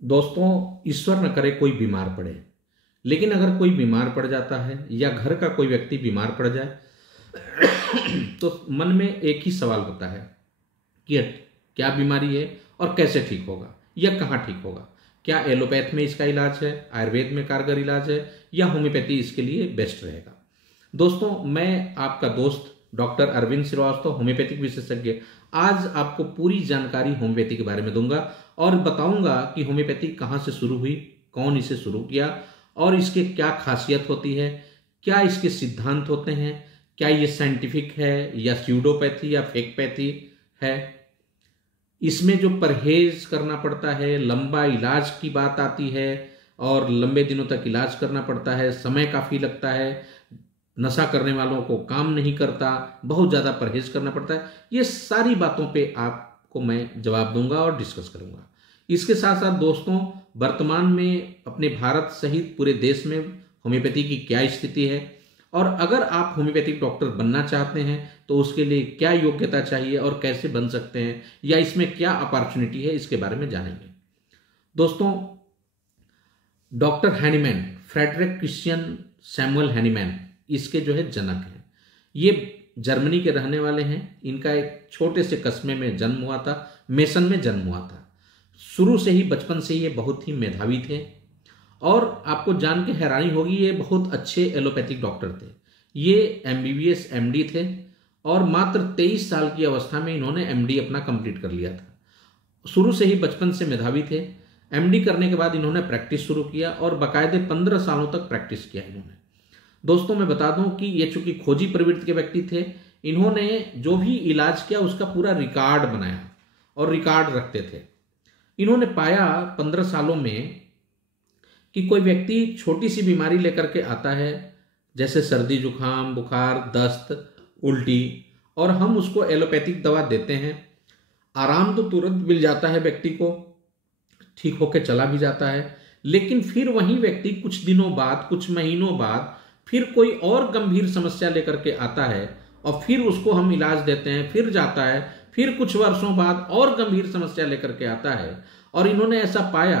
दोस्तों, ईश्वर न करे कोई बीमार पड़े, लेकिन अगर कोई बीमार पड़ जाता है या घर का कोई व्यक्ति बीमार पड़ जाए तो मन में एक ही सवाल होता है कि क्या बीमारी है और कैसे ठीक होगा या कहाँ ठीक होगा। क्या एलोपैथ में इसका इलाज है, आयुर्वेद में कारगर इलाज है, या होम्योपैथी इसके लिए बेस्ट रहेगा। दोस्तों, मैं आपका दोस्त डॉक्टर अरविंद श्रीवास्तव, होम्योपैथिक विशेषज्ञ, आज आपको पूरी जानकारी होम्योपैथी के बारे में दूंगा और बताऊंगा कि होम्योपैथी कहाँ से शुरू हुई, कौन इसे शुरू किया और इसके क्या खासियत होती है, क्या इसके सिद्धांत होते हैं, क्या ये साइंटिफिक है या स्यूडोपैथी या फेकपैथी है, इसमें जो परहेज करना पड़ता है, लंबा इलाज की बात आती है और लंबे दिनों तक इलाज करना पड़ता है, समय काफ़ी लगता है, नशा करने वालों को काम नहीं करता, बहुत ज़्यादा परहेज करना पड़ता है। ये सारी बातों पे आपको मैं जवाब दूंगा और डिस्कस करूंगा। इसके साथ साथ दोस्तों, वर्तमान में अपने भारत सहित पूरे देश में होम्योपैथी की क्या स्थिति है और अगर आप होम्योपैथिक डॉक्टर बनना चाहते हैं तो उसके लिए क्या योग्यता चाहिए और कैसे बन सकते हैं या इसमें क्या अपॉर्चुनिटी है, इसके बारे में जानेंगे। दोस्तों, doctor Hahnemann, Friedrich Christian Samuel Hahnemann इसके जो है जनक हैं। ये जर्मनी के रहने वाले हैं। इनका एक छोटे से कस्बे में जन्म हुआ था, मेसन में जन्म हुआ था। शुरू से ही, बचपन से ये बहुत ही मेधावी थे और आपको जान के हैरानी होगी, ये बहुत अच्छे एलोपैथिक डॉक्टर थे। ये एमबीबीएस एमडी थे और मात्र 23 साल की अवस्था में इन्होंने एमडी अपना कंप्लीट कर लिया था। शुरू से ही बचपन से मेधावी थे। एमडी करने के बाद इन्होंने प्रैक्टिस शुरू किया और बाकायदे 15 सालों तक प्रैक्टिस किया इन्होंने। दोस्तों, मैं बता दूं कि ये चूंकि खोजी प्रवृत्ति के व्यक्ति थे, इन्होंने जो भी इलाज किया उसका पूरा रिकॉर्ड बनाया और रिकॉर्ड रखते थे। इन्होंने पाया 15 सालों में कि कोई व्यक्ति छोटी सी बीमारी लेकर के आता है, जैसे सर्दी जुकाम, बुखार, दस्त, उल्टी, और हम उसको एलोपैथिक दवा देते हैं। आराम तो तुरंत मिल जाता है व्यक्ति को, ठीक होकर चला भी जाता है, लेकिन फिर वही व्यक्ति कुछ दिनों बाद, कुछ महीनों बाद फिर कोई और गंभीर समस्या लेकर के आता है और फिर उसको हम इलाज देते हैं, फिर जाता है, फिर कुछ वर्षों बाद और गंभीर समस्या लेकर के आता है। और इन्होंने ऐसा पाया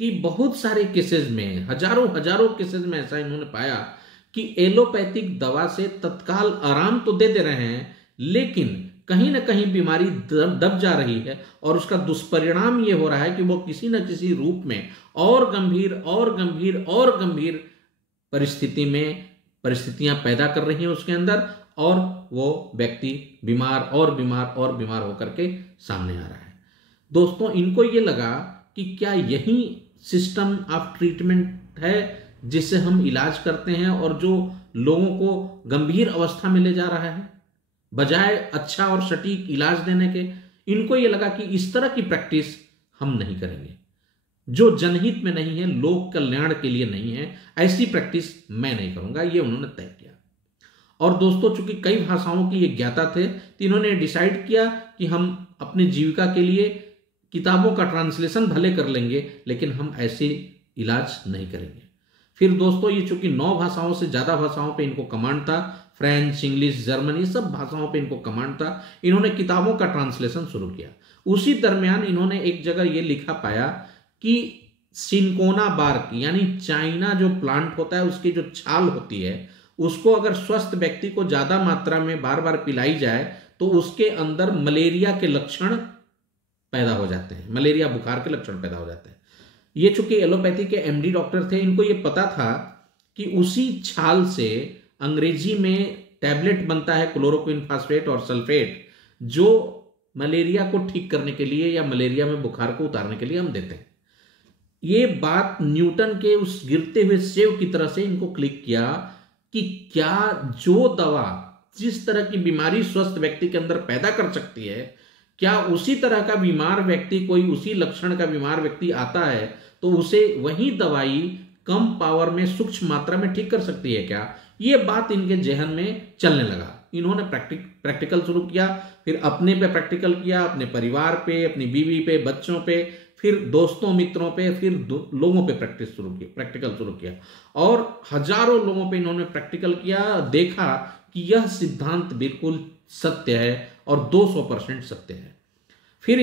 कि बहुत सारे केसेस में, हजारों केसेस में ऐसा इन्होंने पाया कि एलोपैथिक दवा से तत्काल आराम तो दे रहे हैं, लेकिन कहीं ना कहीं बीमारी दब जा रही है और उसका दुष्परिणाम ये हो रहा है कि वो किसी न किसी रूप में और गंभीर परिस्थितियां पैदा कर रही हैं उसके अंदर, और वो व्यक्ति बीमार होकर के सामने आ रहा है। दोस्तों, इनको ये लगा कि क्या यही सिस्टम ऑफ ट्रीटमेंट है जिससे हम इलाज करते हैं और जो लोगों को गंभीर अवस्था में ले जा रहा है, बजाय अच्छा और सटीक इलाज देने के। इनको ये लगा कि इस तरह की प्रैक्टिस हम नहीं करेंगे, जो जनहित में नहीं है, लोक कल्याण के लिए नहीं है, ऐसी प्रैक्टिस मैं नहीं करूंगा, ये उन्होंने तय किया। और दोस्तों, चूंकि कई भाषाओं की ये ज्ञाता थे तो इन्होंने डिसाइड किया कि हम अपनी जीविका के लिए किताबों का ट्रांसलेशन भले कर लेंगे, लेकिन हम ऐसे इलाज नहीं करेंगे। फिर दोस्तों, ये चूंकि 9 भाषाओं से ज्यादा भाषाओं पे इनको कमांड था, फ्रेंच, इंग्लिश, जर्मन, ये सब भाषाओं पे इनको कमांड था। इन्होंने किताबों का ट्रांसलेशन शुरू किया। उसी दरमियान इन्होंने एक जगह ये लिखा पाया कि सिनकोना बार्क, यानी चाइना जो प्लांट होता है उसकी जो छाल होती है, उसको अगर स्वस्थ व्यक्ति को ज्यादा मात्रा में बार बार पिलाई जाए तो उसके अंदर मलेरिया के लक्षण पैदा हो जाते हैं, मलेरिया बुखार के लक्षण पैदा हो जाते हैं। ये चूंकि एलोपैथी के एमडी डॉक्टर थे, इनको ये पता था कि उसी छाल से अंग्रेजी में टैबलेट बनता है, क्लोरोक्विन फास्फेट और सल्फेट, जो मलेरिया को ठीक करने के लिए या मलेरिया में बुखार को उतारने के लिए हम देते हैं। ये बात न्यूटन के उस गिरते हुए सेव की तरह से इनको क्लिक किया कि क्या जो दवा जिस तरह की बीमारी स्वस्थ व्यक्ति के अंदर पैदा कर सकती है, क्या उसी तरह का बीमार व्यक्ति, कोई उसी लक्षण का बीमार व्यक्ति आता है तो उसे वही दवाई कम पावर में, सूक्ष्म मात्रा में ठीक कर सकती है क्या? ये बात इनके जहन में चलने लगा। इन्होंने प्रैक्टिकल शुरू किया, फिर अपने पे प्रैक्टिकल किया, अपने परिवार पे, अपनी बीवी पे, बच्चों पे, फिर दोस्तों मित्रों पे, फिर लोगों पे प्रैक्टिकल शुरू किया और हजारों लोगों पे इन्होंने प्रैक्टिकल किया। देखा कि यह सिद्धांत बिल्कुल सत्य है और 200% सत्य है। फिर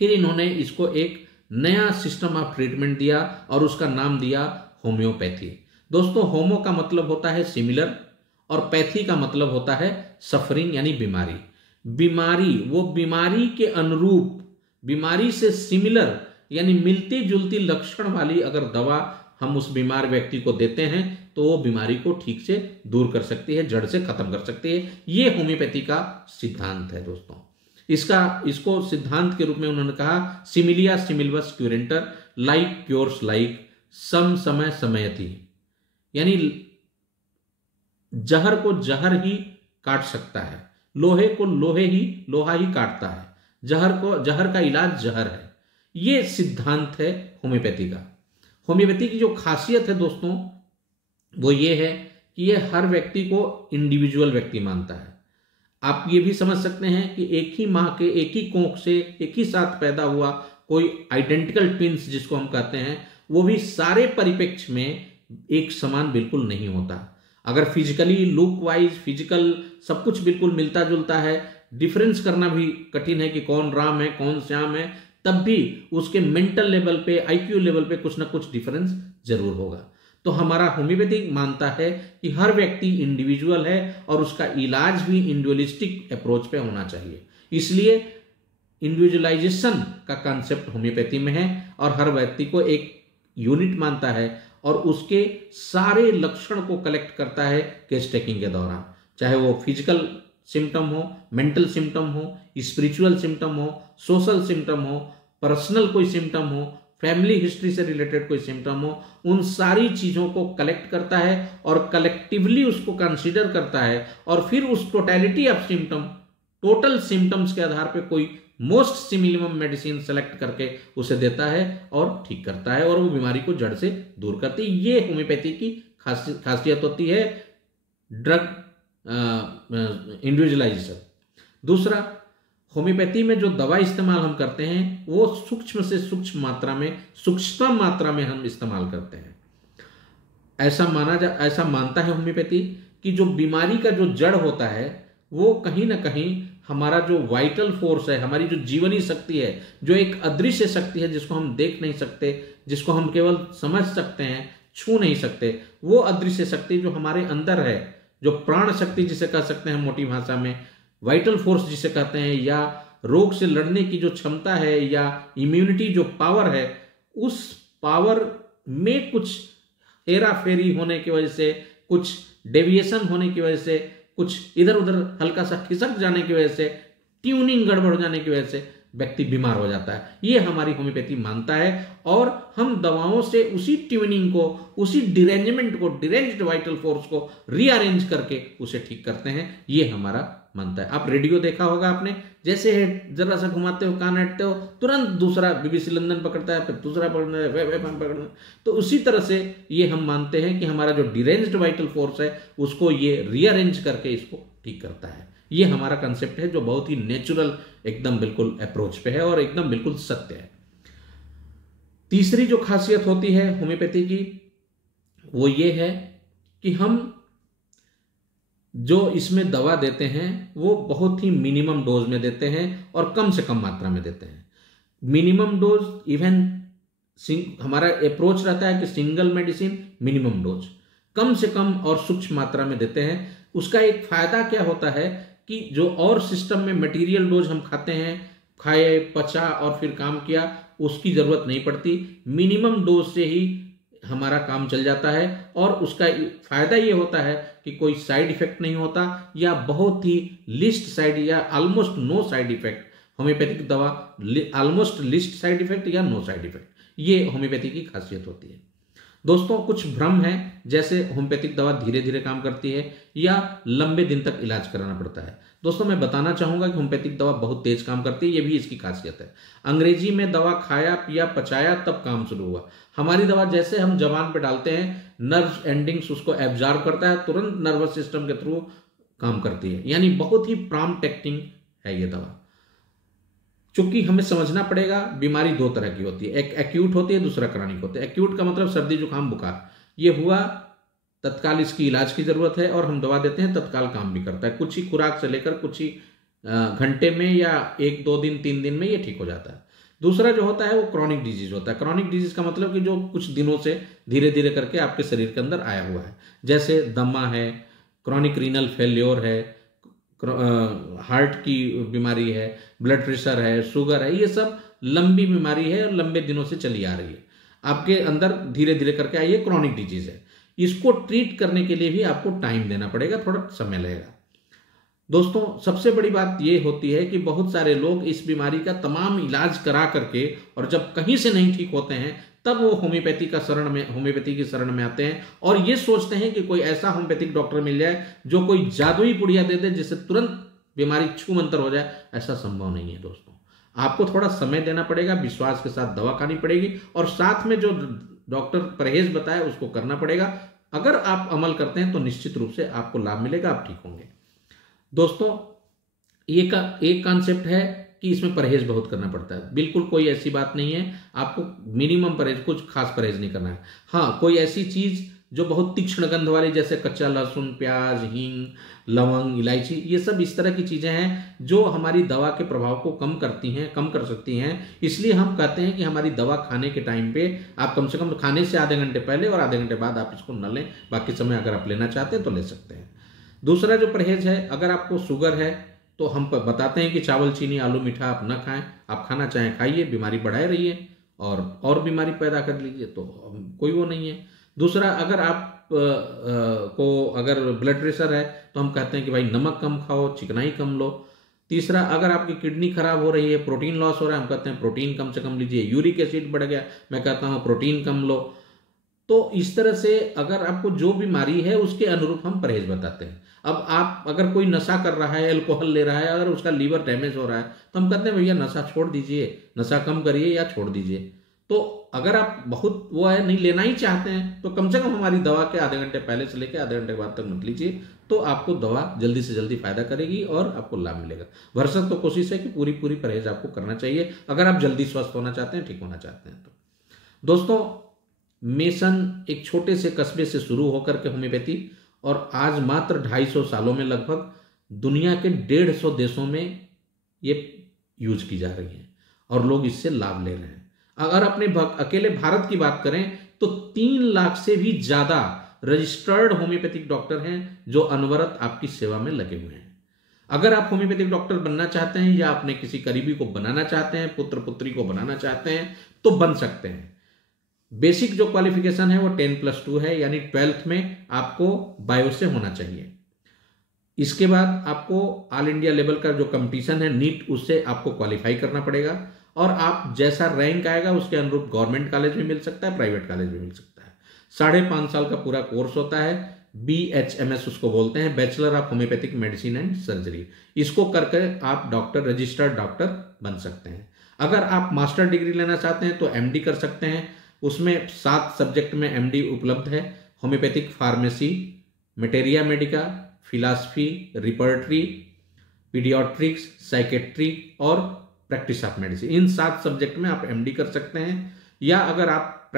इन्होंने इसको एक नया सिस्टम ऑफ ट्रीटमेंट दिया और उसका नाम दिया होम्योपैथी। दोस्तों, होमो का मतलब होता है सिमिलर और पैथी का मतलब होता है सफरिंग यानी बीमारी। बीमारी, वो बीमारी के अनुरूप, बीमारी से सिमिलर यानी मिलती जुलती लक्षण वाली अगर दवा हम उस बीमार व्यक्ति को देते हैं तो वो बीमारी को ठीक से दूर कर सकती है, जड़ से खत्म कर सकती है। ये होम्योपैथी का सिद्धांत है दोस्तों। इसको सिद्धांत के रूप में उन्होंने कहा सिमिलिया सिमिलबस क्यूरेंटर, लाइक क्योर्स लाइक, सम समय समयति, यानी जहर को जहर ही काट सकता है, लोहे को लोहा ही काटता है, जहर का इलाज जहर है। ये सिद्धांत है होम्योपैथी का। होम्योपैथी की जो खासियत है दोस्तों वो ये है कि ये हर व्यक्ति को इंडिविजुअल व्यक्ति मानता है। आप ये भी समझ सकते हैं कि एक ही माँ के एक ही कोख से एक ही साथ पैदा हुआ कोई आइडेंटिकल ट्विंस जिसको हम कहते हैं, वो भी सारे परिप्रेक्ष्य में एक समान बिल्कुल नहीं होता। अगर फिजिकली लुक वाइज फिजिकल सब कुछ बिल्कुल मिलता जुलता है, डिफरेंस करना भी कठिन है कि कौन राम है कौन श्याम है, तब भी उसके मेंटल लेवल पे, आईक्यू लेवल पे कुछ ना कुछ डिफरेंस जरूर होगा। तो हमारा होम्योपैथी मानता है कि हर व्यक्ति इंडिविजुअल है और उसका इलाज भी इंडिविजुअलिस्टिक अप्रोच पे होना चाहिए। इसलिए इंडिविजुअलाइजेशन का कॉन्सेप्ट होम्योपैथी में है और हर व्यक्ति को एक यूनिट मानता है और उसके सारे लक्षण को कलेक्ट करता है केस टेकिंग के दौरान, चाहे वो फिजिकल सिम्टम हो, मेंटल सिम्टम हो, स्पिरिचुअल सिम्टम हो, सोशल सिम्टम हो, पर्सनल कोई सिम्टम हो, फैमिली हिस्ट्री से रिलेटेड कोई सिम्टम हो, उन सारी चीजों को कलेक्ट करता है और कलेक्टिवली उसको कंसीडर करता है और फिर उस totality of symptom, total symptoms के आधार पे कोई मोस्ट सिमिलम मेडिसिन सेलेक्ट करके उसे देता है और ठीक करता है और वो बीमारी को जड़ से दूर करती है। ये होम्योपैथी की खासियत होती है, ड्रग इंडिविजुअलाइजेशन। दूसरा, होम्योपैथी में जो दवा इस्तेमाल हम करते हैं वो सूक्ष्म से सूक्ष्म मात्रा में, सूक्ष्मतम मात्रा में हम इस्तेमाल करते हैं। ऐसा मानता है होम्योपैथी कि जो बीमारी का जो जड़ होता है वो कहीं ना कहीं हमारा जो वाइटल फोर्स है, हमारी जो जीवनी शक्ति है, जो एक अदृश्य शक्ति है जिसको हम देख नहीं सकते, जिसको हम केवल समझ सकते हैं, छू नहीं सकते, वो अदृश्य शक्ति जो हमारे अंदर है, जो प्राण शक्ति जिसे कह सकते हैं मोटी भाषा में, वाइटल फोर्स जिसे कहते हैं, या रोग से लड़ने की जो क्षमता है या इम्यूनिटी जो पावर है, उस पावर में कुछ हेरा फेरी होने की वजह से, कुछ डेविएशन होने की वजह से, कुछ इधर उधर हल्का सा खिसक जाने की वजह से, ट्यूनिंग गड़बड़ हो जाने की वजह से व्यक्ति बीमार हो जाता है। ये हमारी होम्योपैथी मानता है और हम दवाओं से उसी ट्यूनिंग को, उसी डिरेंजमेंट को, डिरेंज्ड वाइटल फोर्स को रीअरेंज करके उसे ठीक करते हैं। ये हमारा मानता है। आप रेडियो देखा होगा आपने, जैसे है जरा सा घुमाते हो, कान हटते हो, तुरंत दूसरा BBC लंदन पकड़ता है, फिर दूसरा पकड़ना है, तो उसी तरह से ये हम मानते हैं कि हमारा जो डिरेंज्ड वाइटल फोर्स है उसको ये रीअरेंज करके इसको ठीक करता है। ये हमारा कंसेप्ट है जो बहुत ही नेचुरल एकदम बिल्कुल अप्रोच पे है और एकदम बिल्कुल सत्य है। तीसरी जो खासियत होती है होम्योपैथी की वो ये है कि हम जो इसमें दवा देते हैं वो बहुत ही मिनिमम डोज में देते हैं और कम से कम मात्रा में देते हैं। मिनिमम डोज, इवन हमारा अप्रोच रहता है कि सिंगल मेडिसिन मिनिमम डोज, कम से कम और सूक्ष्म मात्रा में देते हैं। उसका एक फायदा क्या होता है कि जो और सिस्टम में मटेरियल डोज हम खाते हैं, खाए, पचा और फिर काम किया, उसकी जरूरत नहीं पड़ती। मिनिमम डोज से ही हमारा काम चल जाता है और उसका फायदा ये होता है कि कोई साइड इफेक्ट नहीं होता या बहुत ही लिस्ट साइड या almost no side effect. Homeopathic दवा ऑलमोस्ट लिस्ट साइड इफेक्ट या नो साइड इफेक्ट, ये होम्योपैथी की खासियत होती है। दोस्तों, कुछ भ्रम है, जैसे होम्योपैथिक दवा धीरे धीरे काम करती है या लंबे दिन तक इलाज कराना पड़ता है। दोस्तों, मैं बताना चाहूंगा कि होम्योपैथिक दवा बहुत तेज काम करती है, ये भी इसकी खासियत है। अंग्रेजी में दवा खाया पिया पचाया तब काम शुरू हुआ। हमारी दवा जैसे हम जबान पे डालते हैं, नर्व एंडिंग्स उसको एब्जॉर्ब करता है, तुरंत नर्वस सिस्टम के थ्रू काम करती है, यानी बहुत ही प्रॉम्प्ट एक्टिंग है ये दवा। चूंकि हमें समझना पड़ेगा, बीमारी दो तरह की होती है, एक एक्यूट होती है, दूसरा क्रॉनिक होती है। एक्यूट का मतलब सर्दी जुकाम बुखार, ये हुआ, तत्काल इसकी इलाज की जरूरत है और हम दवा देते हैं, तत्काल काम भी करता है। कुछ ही खुराक से लेकर कुछ ही घंटे में या 1-2 दिन 3 दिन में ये ठीक हो जाता है। दूसरा जो होता है वो क्रॉनिक डिजीज होता है। क्रॉनिक डिजीज का मतलब कि जो कुछ दिनों से धीरे धीरे करके आपके शरीर के अंदर आया हुआ है, जैसे दमा है, क्रॉनिक रीनल फेल्योर है, हार्ट की बीमारी है, ब्लड प्रेशर है, शुगर है। ये सब लंबी बीमारी है और लंबे दिनों से चली आ रही है, आपके अंदर धीरे धीरे करके आई, ये क्रॉनिक डिजीज है। इसको ट्रीट करने के लिए भी आपको टाइम देना पड़ेगा, थोड़ा समय लगेगा। दोस्तों सबसे बड़ी बात ये होती है कि बहुत सारे लोग इस बीमारी का तमाम इलाज करा करके और जब कहीं से नहीं ठीक होते हैं तब वो होम्योपैथी की शरण में आते हैं और ये सोचते हैं कि कोई ऐसा होम्योपैथिक डॉक्टर मिल जाए जो कोई जादुई पुड़िया दे दे जिससे तुरंत बीमारी छूमंतर हो जाए। ऐसा संभव नहीं है दोस्तों, आपको थोड़ा समय देना पड़ेगा, विश्वास के साथ दवा खानी पड़ेगी और साथ में जो डॉक्टर परहेज बताए उसको करना पड़ेगा। अगर आप अमल करते हैं तो निश्चित रूप से आपको लाभ मिलेगा, आप ठीक होंगे। दोस्तों एक कॉन्सेप्ट है कि इसमें परहेज बहुत करना पड़ता है, बिल्कुल कोई ऐसी बात नहीं है, आपको मिनिमम परहेज, कुछ खास परहेज नहीं करना है। हाँ, कोई ऐसी चीज जो बहुत तीक्ष्ण गंध वाली, जैसे कच्चा लहसुन, प्याज, हींग, लवंग, इलायची, ये सब इस तरह की चीजें हैं जो हमारी दवा के प्रभाव को कम करती हैं, कम कर सकती हैं। इसलिए हम कहते हैं कि हमारी दवा खाने के टाइम पे आप कम से कम खाने से आधे घंटे पहले और आधे घंटे बाद आप इसको न लें, बाकी समय अगर आप लेना चाहते हैं तो ले सकते हैं। दूसरा जो परहेज है, अगर आपको शुगर है तो हम बताते हैं कि चावल, चीनी, आलू, मीठा आप ना खाएं, आप खाना चाहें खाइए, बीमारी बढ़ाए रहिए और बीमारी पैदा कर लीजिए, तो कोई वो नहीं है। दूसरा, अगर आप को अगर ब्लड प्रेशर है तो हम कहते हैं कि भाई नमक कम खाओ, चिकनाई कम लो। तीसरा, अगर आपकी किडनी खराब हो रही है, प्रोटीन लॉस हो रहा है, हम कहते हैं प्रोटीन कम से कम लीजिए। यूरिक एसिड बढ़ गया, मैं कहता हूँ प्रोटीन कम लो। तो इस तरह से अगर आपको जो बीमारी है उसके अनुरूप हम परहेज बताते हैं। अब आप अगर कोई नशा कर रहा है, अल्कोहल ले रहा है, अगर उसका लीवर डैमेज हो रहा है तो हम कहते हैं भैया नशा छोड़ दीजिए, नशा कम करिए या छोड़ दीजिए। तो अगर आप बहुत वो है, नहीं लेना ही चाहते हैं तो कम से कम हमारी दवा के आधे घंटे पहले से लेकर आधे घंटे बाद तक मत लीजिए, तो आपको दवा जल्दी से जल्दी फायदा करेगी और आपको लाभ मिलेगा। भरसक तो कोशिश है कि पूरी परहेज आपको करना चाहिए अगर आप जल्दी स्वस्थ होना चाहते हैं, ठीक होना चाहते हैं। तो दोस्तों, मेसन एक छोटे से कस्बे से शुरू होकर के होम्योपैथी और आज मात्र 250 सालों में लगभग दुनिया के 150 देशों में ये यूज की जा रही है और लोग इससे लाभ ले रहे हैं। अगर अपने अकेले भारत की बात करें तो 3 लाख से भी ज्यादा रजिस्टर्ड होम्योपैथिक डॉक्टर हैं जो अनवरत आपकी सेवा में लगे हुए हैं। अगर आप होम्योपैथिक डॉक्टर बनना चाहते हैं या अपने किसी करीबी को बनाना चाहते हैं, पुत्र पुत्री को बनाना चाहते हैं, तो बन सकते हैं। बेसिक जो क्वालिफिकेशन है वो 10+2 है, यानी 12th में आपको बायो से होना चाहिए। इसके बाद आपको ऑल इंडिया लेवल का जो कंपटीशन है नीट, उससे आपको क्वालिफाई करना पड़ेगा और आप जैसा रैंक आएगा उसके अनुरूप गवर्नमेंट कॉलेज में मिल सकता है, प्राइवेट कॉलेज में मिल सकता है। 5.5 साल का पूरा कोर्स होता है, BHMS उसको बोलते हैं, bachelor of homeopathic medicine and surgery. इसको करके आप डॉक्टर, रजिस्टर्ड डॉक्टर बन सकते हैं। अगर आप मास्टर डिग्री लेना चाहते हैं तो MD कर सकते हैं, उसमें 7 सब्जेक्ट में MD उपलब्ध है। Homeopathic pharmacy, materia medica, philosophy, repertory, pediatrics, psychiatry और प्रैक्टिस ऑफ मेडिसिन, इन 7 सब्जेक्ट में आप MD कर सकते हैं। या अगर आप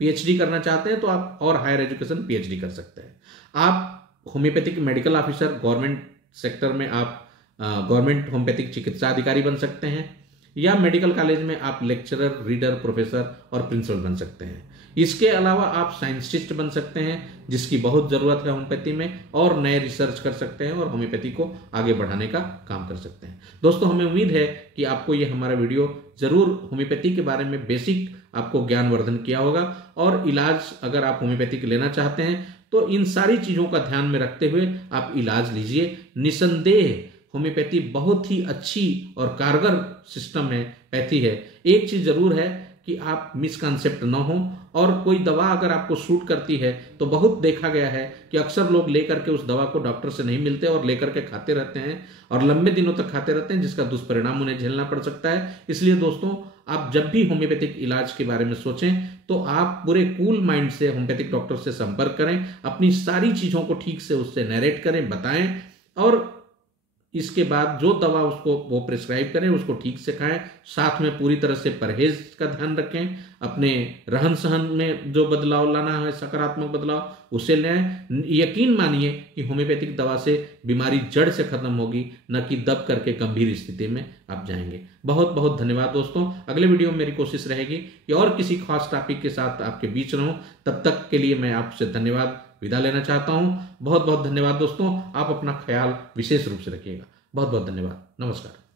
PhD करना चाहते हैं तो आप और हायर एजुकेशन PhD कर सकते हैं। आप homeopathic medical officer, government sector में आप गवर्नमेंट होम्योपैथिक चिकित्सा अधिकारी बन सकते हैं, या मेडिकल कॉलेज में आप लेक्चरर, रीडर, प्रोफेसर और प्रिंसिपल बन सकते हैं। इसके अलावा आप साइंटिस्ट बन सकते हैं जिसकी बहुत ज़रूरत है होम्योपैथी में, और नए रिसर्च कर सकते हैं और होम्योपैथी को आगे बढ़ाने का काम कर सकते हैं। दोस्तों, हमें उम्मीद है कि आपको ये हमारा वीडियो ज़रूर होम्योपैथी के बारे में बेसिक आपको ज्ञानवर्धन किया होगा, और इलाज अगर आप होम्योपैथी लेना चाहते हैं तो इन सारी चीज़ों का ध्यान में रखते हुए आप इलाज लीजिए। निसंदेह होम्योपैथी बहुत ही अच्छी और कारगर सिस्टम है, पैथी है। एक चीज़ ज़रूर है कि आप मिसकॉन्सेप्ट न हो, और कोई दवा अगर आपको सूट करती है तो बहुत देखा गया है कि अक्सर लोग लेकर के उस दवा को डॉक्टर से नहीं मिलते और लेकर के खाते रहते हैं और लंबे दिनों तक खाते रहते हैं, जिसका दुष्परिणाम उन्हें झेलना पड़ सकता है। इसलिए दोस्तों, आप जब भी होम्योपैथिक इलाज के बारे में सोचें तो आप पूरे कूल माइंड से होम्योपैथिक डॉक्टर से संपर्क करें, अपनी सारी चीज़ों को ठीक से उससे नरेट करें, बताएं, और इसके बाद जो दवा उसको वो प्रिस्क्राइब करें उसको ठीक से खाएं। साथ में पूरी तरह से परहेज का ध्यान रखें, अपने रहन सहन में जो बदलाव लाना है, सकारात्मक बदलाव, उसे लें। यकीन मानिए कि होम्योपैथिक दवा से बीमारी जड़ से खत्म होगी, न कि दब करके गंभीर स्थिति में आप जाएंगे। बहुत बहुत धन्यवाद दोस्तों। अगले वीडियो में मेरी कोशिश रहेगी कि और किसी खास टॉपिक के साथ आपके बीच रहूं। तब तक के लिए मैं आपसे धन्यवाद विदा लेना चाहता हूं। बहुत बहुत धन्यवाद दोस्तों। आप अपना ख्याल विशेष रूप से रखिएगा। बहुत बहुत धन्यवाद। नमस्कार।